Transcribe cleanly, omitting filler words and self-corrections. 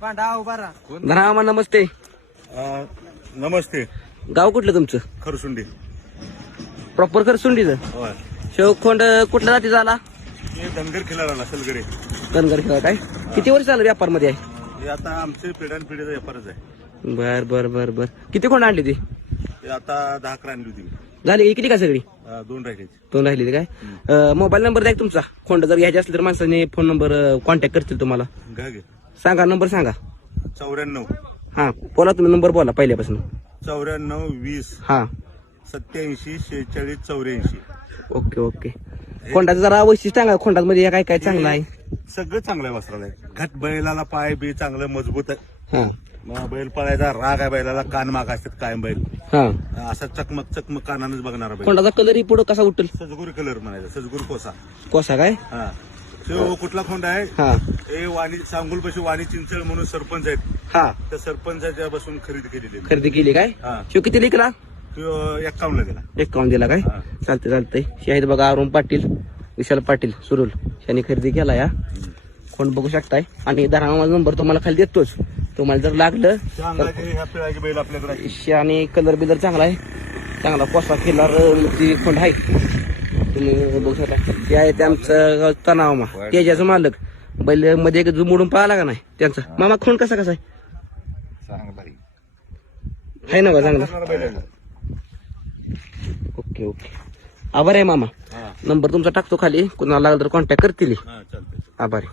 धनामा नमस्ते. नमस्ते. गाव कुठलं तुमचं? खरसुंडी. प्रॉपर खरसुंडीचं. होय. शेवखोंड कुठल्या जाती झाला? हे धनगर खिलाराला सलगडे. धनगर खेळ काय? किती वर्ष झालं व्यापार मध्ये आहे? हे आता आमचे पिढ्यानपिढीचा व्यापारच आहे. बर बर बर बर. किती खोंड आणली ती? हे आता 10 अकरा आणली होती. झाली किती का सगळी? 2 राहिली. 2 राहिली काय? मोबाईल नंबर द्या तुमचा. खोंड जर घ्यायचे असले तर माणसाने फोन नंबर कॉन्टॅक्ट करतील तुम्हाला. घ्या घे. सांगा नंबर सांगा. 94 हा बोला तुम्ही नंबर बोला पहिल्यापासून. 94 20 हा 87 46 84. Okay okay. खोंडाचं जरा वैशिष्ट्य सांगा. खोंडामध्ये काय काय चांगलं आहे? सगळं चांगलं आहे वस्त्राला. घट बैलाला पाय बी चांगलं मजबूत आहे. हा मग बैल पळायचा राग आहे बैलाला. कान माग असतात कायम बैल. हा. असा चकमक चकमक कानानच बघणारा बैल. खोंडाचा कलर ही पुढे कसा उठेल? सजगुरी कलर म्हणायचा. सजगुरी कोसा. कोसा काय? हा. तो कुठला खोंड आहे? हा हे वाणी सांगुलपाशी वाणी चिंचळ म्हणून सरपंच आहेत. हा. त्या सरपंचाच्या बसून खरेदी केलेली. खरेदी केली काय? हा. शिव किती लिखला? तो 51 ला दिला. 51 दिला काय? हा. चालतंय चालतंय. हे आहेत बघा अरुण पाटील, विशाल पाटील सुरुल यांनी खरेदी केला या. कोण बघू शकताय. आणि माझा नंबर तुम्हाला खाली देतोच. तुम्हाला जर लागलं त्या अंगाचे ह्या पिळाचे बैल आपल्याकडे आहे. आणि कलर बिलर चांगला आहे. चांगला कोसा केला खोंड आहे. तुम्ही बघू शकता. ते आहे ते आमचं तणावमा तेजाचं मालक. बैल मध्ये एक मोडून पळाला का नाही त्यांचा. मामा खोंड कसा कसा आहे? चांगला आहे ना बा चांगला. बैल आहे. Okay okay. आभार आहे मामा. हा. नंबर तुमचा टाकतो खाली. कुणाला लागला तर कॉन्टॅक्ट करतील. हा, चालतंय. आभारी.